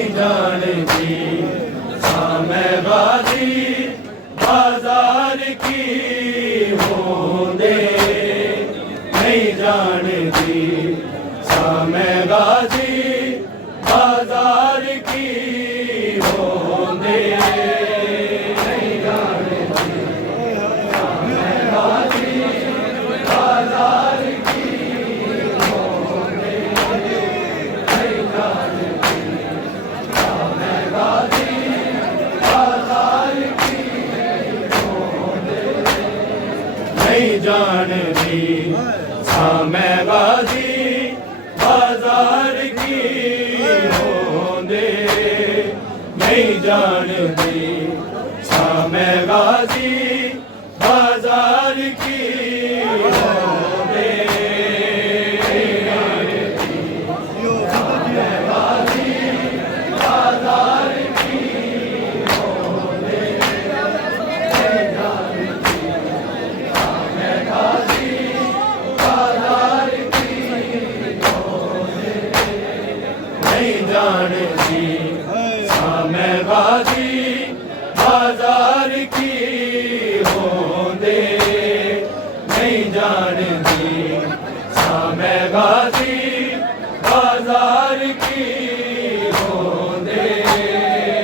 नहीं जानती सामेवादी बाजार की होंदे नहीं जानती सामेवादी बाजार की होंदे नहीं जानती सामेवादी बाजार की होंदे नहीं जानती सामेवादी बाजार की होंदे नहीं जानती सामेवादी बाजार की होंदे नहीं जानती सामेवादी बाजार की होंदे सामेवादी बाजार की होंदे नहीं जानती सामेवादी बाजार की होंदे नहीं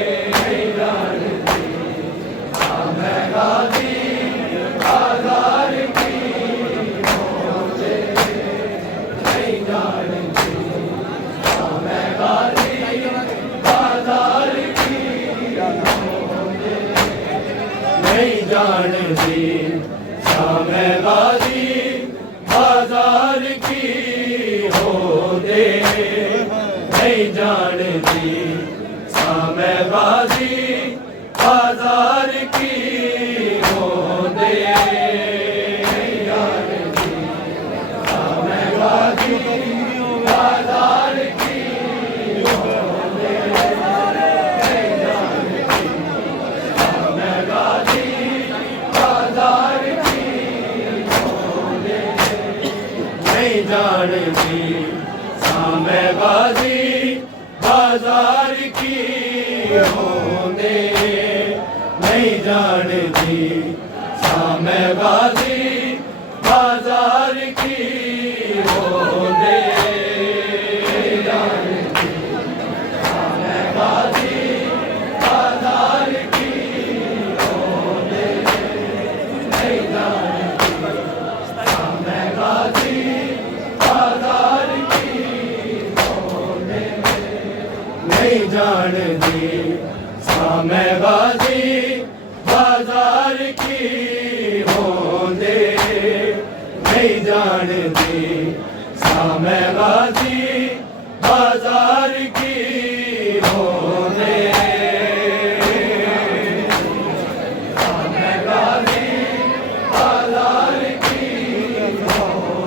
जानती सामेवादी बाजार की होंदे नहीं जानती सामेवादी बाजार की होंदे नहीं जानती सामेवादी बाजार की होंदे नहीं जानती सामेवादी बाजार की होंदे नहीं जानती सामेवादी बाजार की होंदे नहीं जानती सामेवादी बाजार की होंदे नहीं जानती सामेवादी बाजार की होंदे नहीं जानती सामेवादी बाजार की होंदे नहीं जानती सामेवादी बाजार की होंदे नहीं जानती सामेवादी बाजार की होंदे नहीं जानती सामेवादी बाजार की होंदे नहीं जानती सामेवादी बाजार की होंदे नहीं जानती सामेवादी बाजार की होंदे नहीं जानती सामेवादी बाजार की होंदे सामेवादी बाजार की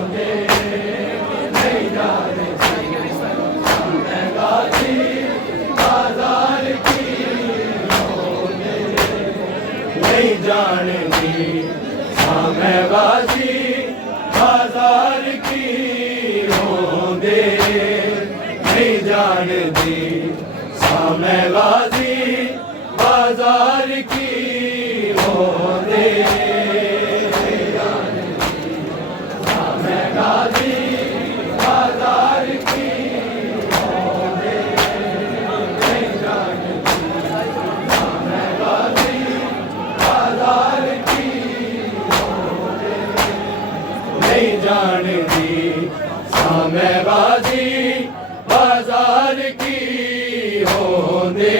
होंदे नहीं जानती सामेवादी बाजार की होंदे नहीं जानती सामेवादी बाजार की होंदे नहीं जानती सामेवादी बाजार की होंदे नहीं जानती सामेवादी बाजार की होंदे नहीं जानती सामेवादी बाजार की होंदे नहीं जानती सामेवादी बाजार की होंदे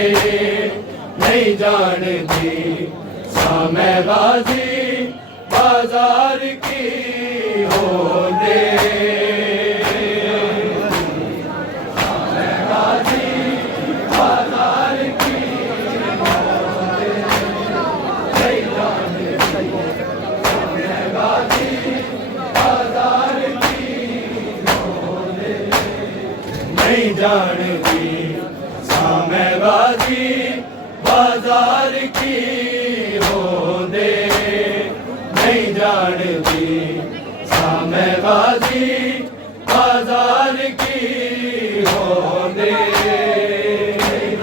नहीं जानती सामेवादी बाजार की होंदे सामेवादी बाजार की होंदे नहीं जानती सामेवादी बाजार की होंदे नहीं जानती सामेवादी बाजार की होंदे नहीं जानती सामेवादी बाजार की होंदे नहीं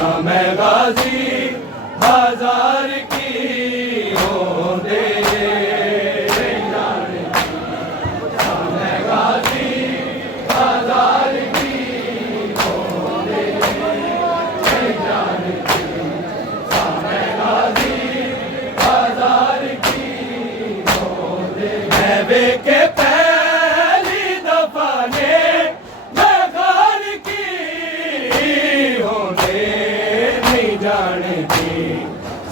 सामे गाजी बाजार की होंदे नहीं जानती सामे गाजी बाजार की होंदे नहीं जानती सामे गाजी बाजार की होंदे मैं बेके पहली दफा ने बेकार की होंदे नहीं जानती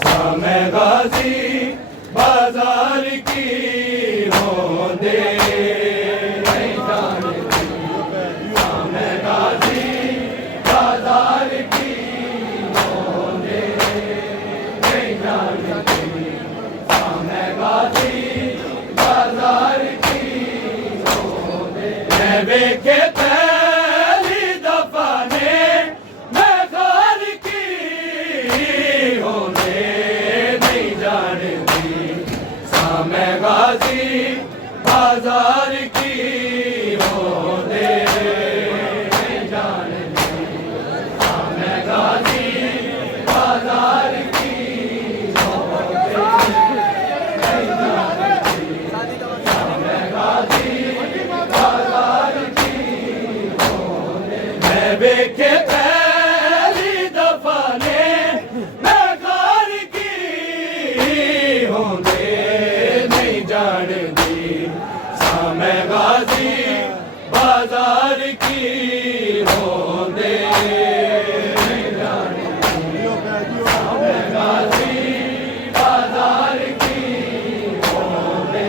सामे गाजी बाजार की होंदे नहीं जानती सामे गाजी बाजार की होंदे नहीं जानती सामे गाजी बाजार की होंदे मैं बेके पहली दफा ने बेकार की होंदे नहीं जानती सामे गाजी बाजार की होंदे नहीं जानती सामे गाजी बाजार की होंदे नहीं जानती सामे गाजी बाजार की होंदे मैं बेके पहली दफा ने बेकार की होंदे नहीं जानती सामे गाजी बाजार की होंदे नहीं जानती सामे गाजी बाजार की होंदे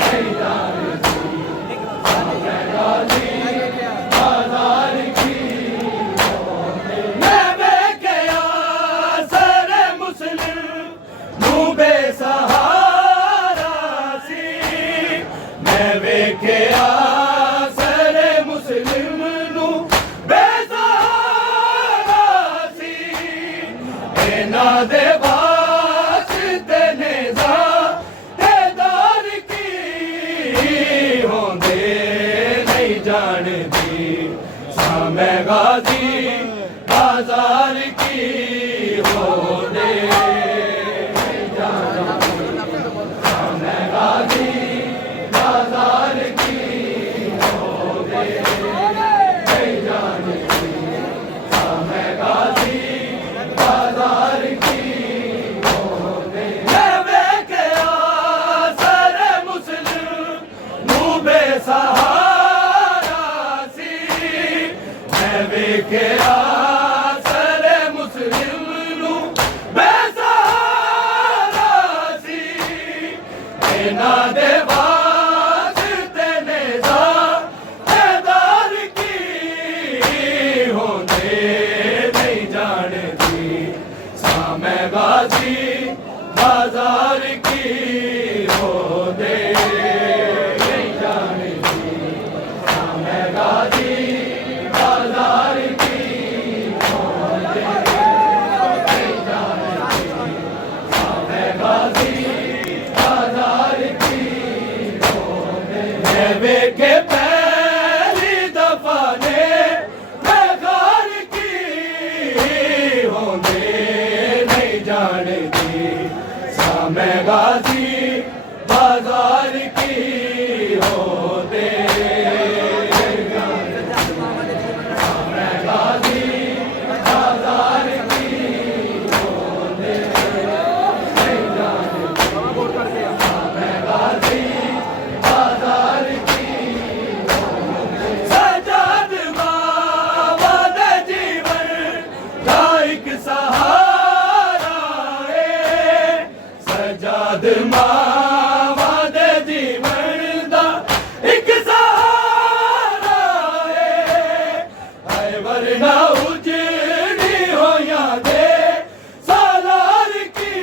नहीं जानती सामे गाजी बाजार की होंदे मैं बेगया सरे मुस्लिम नू बेसहारा सी मैं वेख्या सरे मुस्लिम नू बेसहारा सी इन्हां दे वास्ते नेज़ादार की होंदे नहीं जानती सामे गाजी बाजार की होंदे नहीं जानती सामे गाजी बाजार की होंदे नहीं जानती सामे गाजी बाजार की होंदे मैं वेख्या सरे मुस्लिम नू बेसहारा सी मैं वेख्या सरे मुस्लिम नू बेसहारा सी इन्हां दे वास्ते नेज़ादार की होंदे नहीं जानती सामे गाजी बाजार की होंदे नहीं जानती सामे गाजी बाजार की होंदे नहीं जानती सामे गाजी बाजार की होंदे मैं बेके पहली दफा ने बेकार की होंदे नहीं जानती सामे गाजी बाजार की होंदे नहीं जानती सामे गाजी बाजार की होंदे नहीं जानती सामे गाजी बाजार की सजाद बाबा दे जीवन का एक सहारा है सजाद मावा दे जीवन दा एक सहारा है वरना उजड़ी होया दे सालार की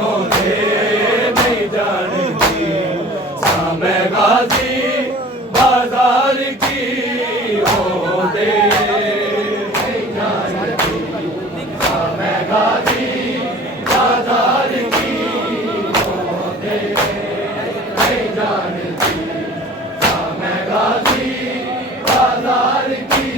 होंदे नहीं जानती सामे गाजी बाजार की होंदे नहीं जानती सामे गाजी बाजार की होंदे नहीं जानती सामे गाजी बाजार की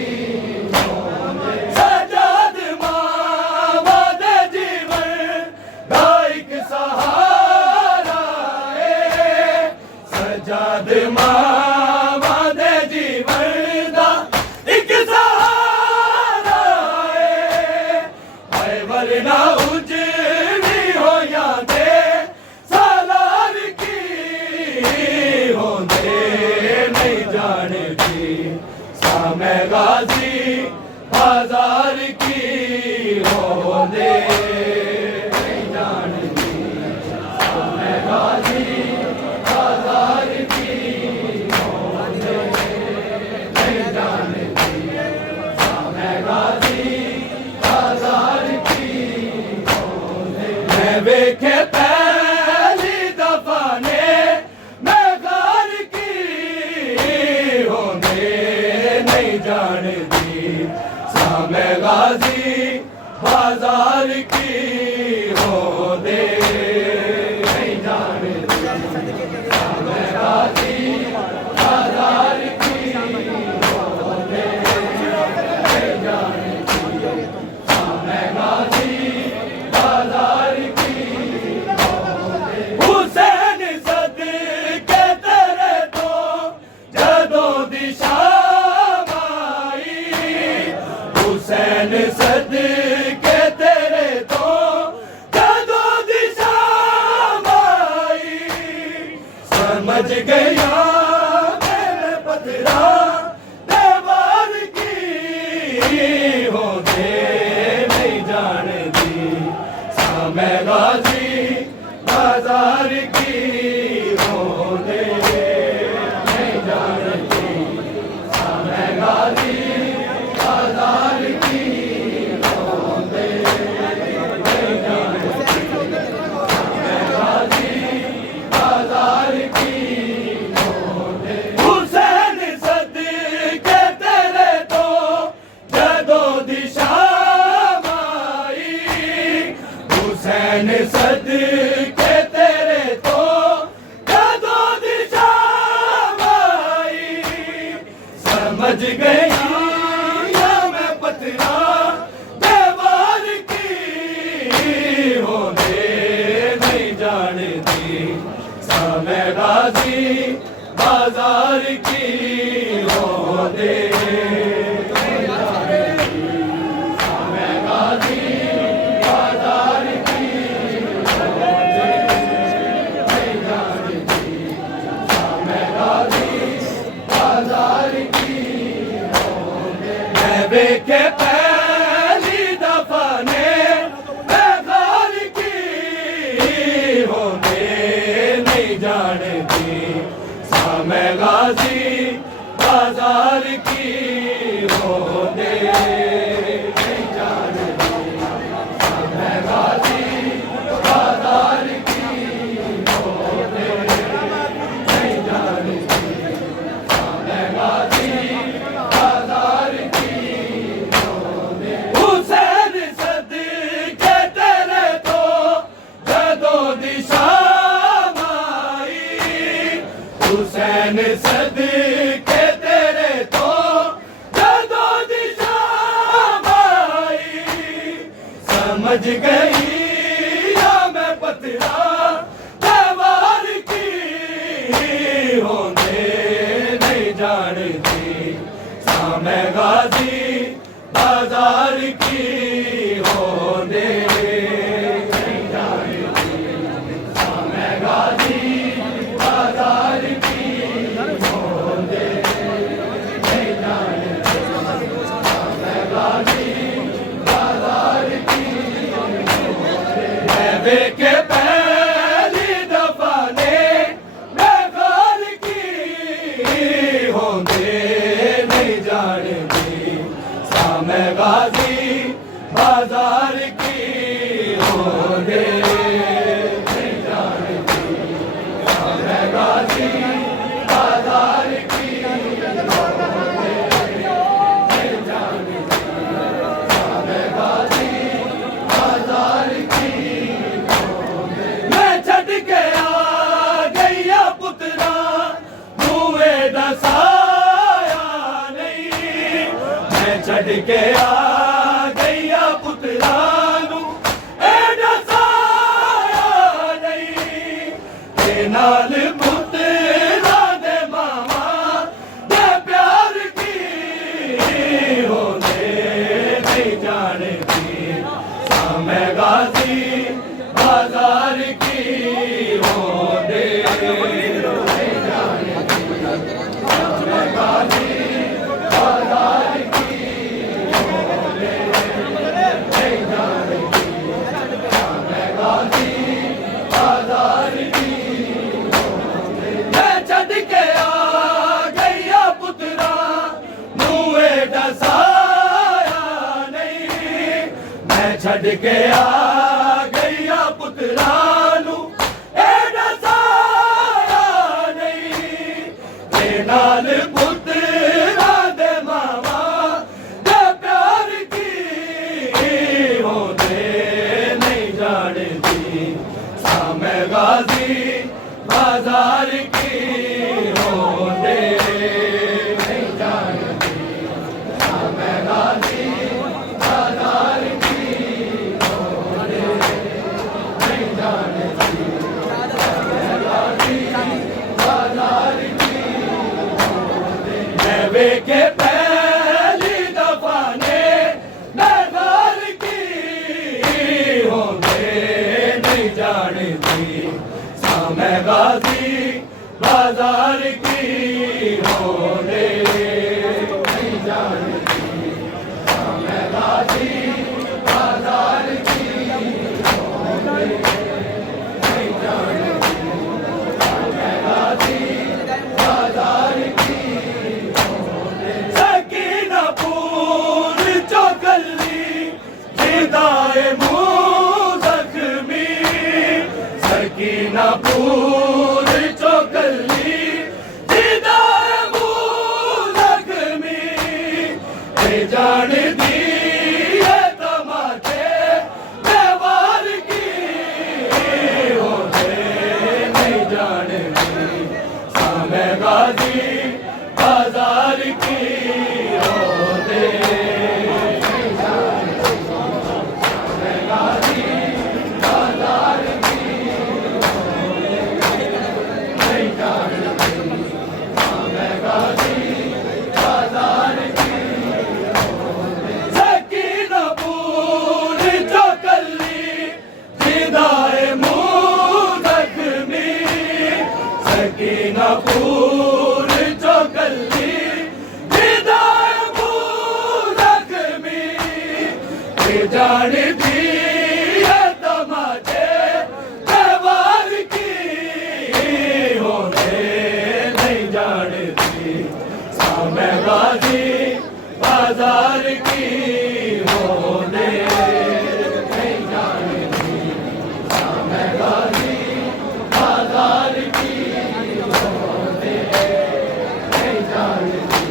दी सामे गाजी बाजार की हो दे नहीं जान दी सामे गाजी बाजार की हो दे नहीं जान दी सामे गाजी बाजार की हो दे हुसैन सदके तेरे तो जदों दिशा हुसैन सदके तेरे तो जदों दिशा माई समझ गया मैं पथरा दीवार की हो दे नहीं जान दी सामे गाजी बाजार की हो दे नहीं जान दी सामे गाजी बाजार की हो दे नहीं जान दी सामे गाजी बाजार की हो दे हुसैन सदके तेरे तो जदों दिशा माई हुसैन सदके तेरे तो जदों दिशा माई समझ गया मैं पथरा दीवार की हो दे नहीं जान दी सामे गाजी बाजार की हो दे नहीं जान दी सामे गाजी बाजार की हो दे नहीं जान दी सामे गाजी बाजार की मैं के पहली दफा ने बेगार की हो दे नहीं जान दी सामे गाजी बाजार की हो दे नहीं जान दी सामे गाजी बाजार की हो दे नहीं जान दी सामे गाजी बाजार की हुसैन सदके तेरे तो जदों दिशा माई हुसैन सदके तेरे तो जदों दिशा माई समझ गई मैं पथरा दीवार की हो दे नहीं जान दी सामे गाजी बाजार की हो दे नहीं जान दी सामे गाजी बाजार की हो दे नहीं जान दी सामे गाजी बाजार की हो दे के पहली दफा ने बेगार की हो दे नहीं जान दी सामे गाजी बाजार की हो दे नहीं जान दी सामे गाजी बाजार की हो दे नहीं जान दी सामे गाजी बाजार की हो दे मैं छड़ के आ गई पुत्रा मुए दसाया नहीं मैं छड़ के आ गई पुत्रा नू ए दसाया नहीं ते नाल पुत्रा दे मामा दे प्यार की हो दे नहीं जान दी सामे गाजी बाजार की हो दे नहीं जान दी सामे गाजी बाजार की हो दे नहीं जान दी सामे गाजी बाजार की हो दे मैं छड़ के आ गई पुत्रा मुए दसाया नहीं मैं छड़ के आ गई पुत्रा नू ए दसाया नहीं ते नाल पुत्रा दे मावा बाजार की होने नहीं जानती मैं गाजी बाजार की होने नहीं जानती मैं गाजी बाजार की होने सकीना पूर चौकली जिदाए मुँह जख्मी सकीना पूर चौकली जिदाए मुँह जख्मी जान दी है तमाचे व्यवहार की होते नहीं जानती सामे गाजी बाजार की होते नहीं जानती सामे गाजी बाजार की नहीं जानती सामे गाजी बाजार की सकीना पूर चौकली जिदाए मुँह जख्मी सकीना पूर चौकली जिदाए मुँह जख्मी जान दी है तमाचे व्यवहार की होते नहीं जानती सामे गाजी बाजार की होने नहीं जानती सामे गाजी बाजार की होने नहीं जानती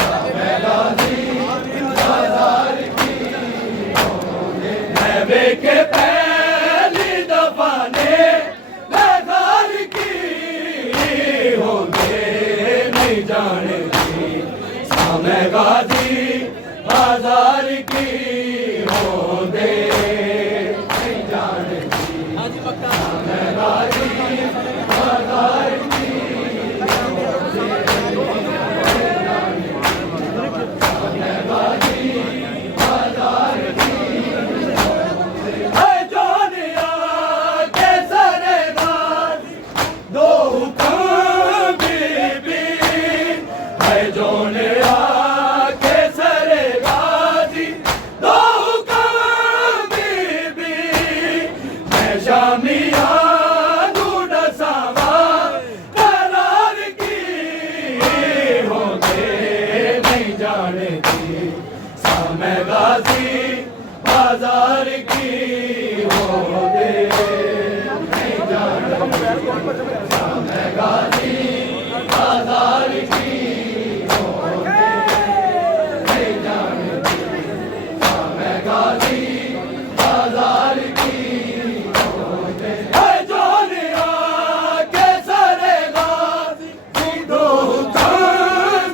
सामे गाजी बाजार की होने मैं वेखे पहली दफा ने बाजार की होने नहीं जानती सामे गाजी बाजार की होने नहीं जानती सामे गाजी बाजार की सामे गाजी बाजार की है जोनिया के सरेगार दो हुक्म बीबी है जोनिया के सरेगाजी दो हुक्म बीबी मैं शामिया डसावा करार की होते नहीं जानती सामे गाजी बाजार की होते नहीं जानती सामे गाजी बाजार की होते नहीं जानती सामे गाजी बाजार की होते है जोनिया के सरेगाजी दो हुक्म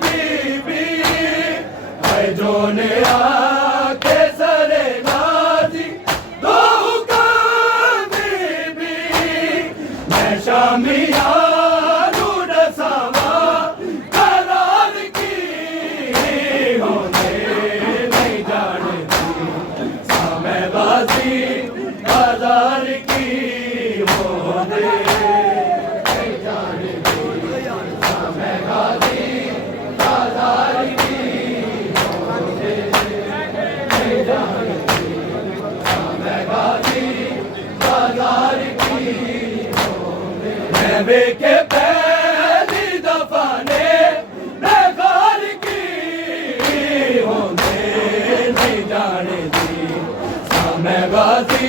बीबी है जोनिया के सरेगाजी दो हुक्म बीबी मैं शामिया डसावा करार की होते नहीं जानती सामे गाजी बाजार की होते नहीं जानती सामे गाजी बाजार की होते नहीं जानती सामे गाजी बाजार की होते मैं वेखे पहली दफा ने बेकार की होने नहीं जानती सामे गाजी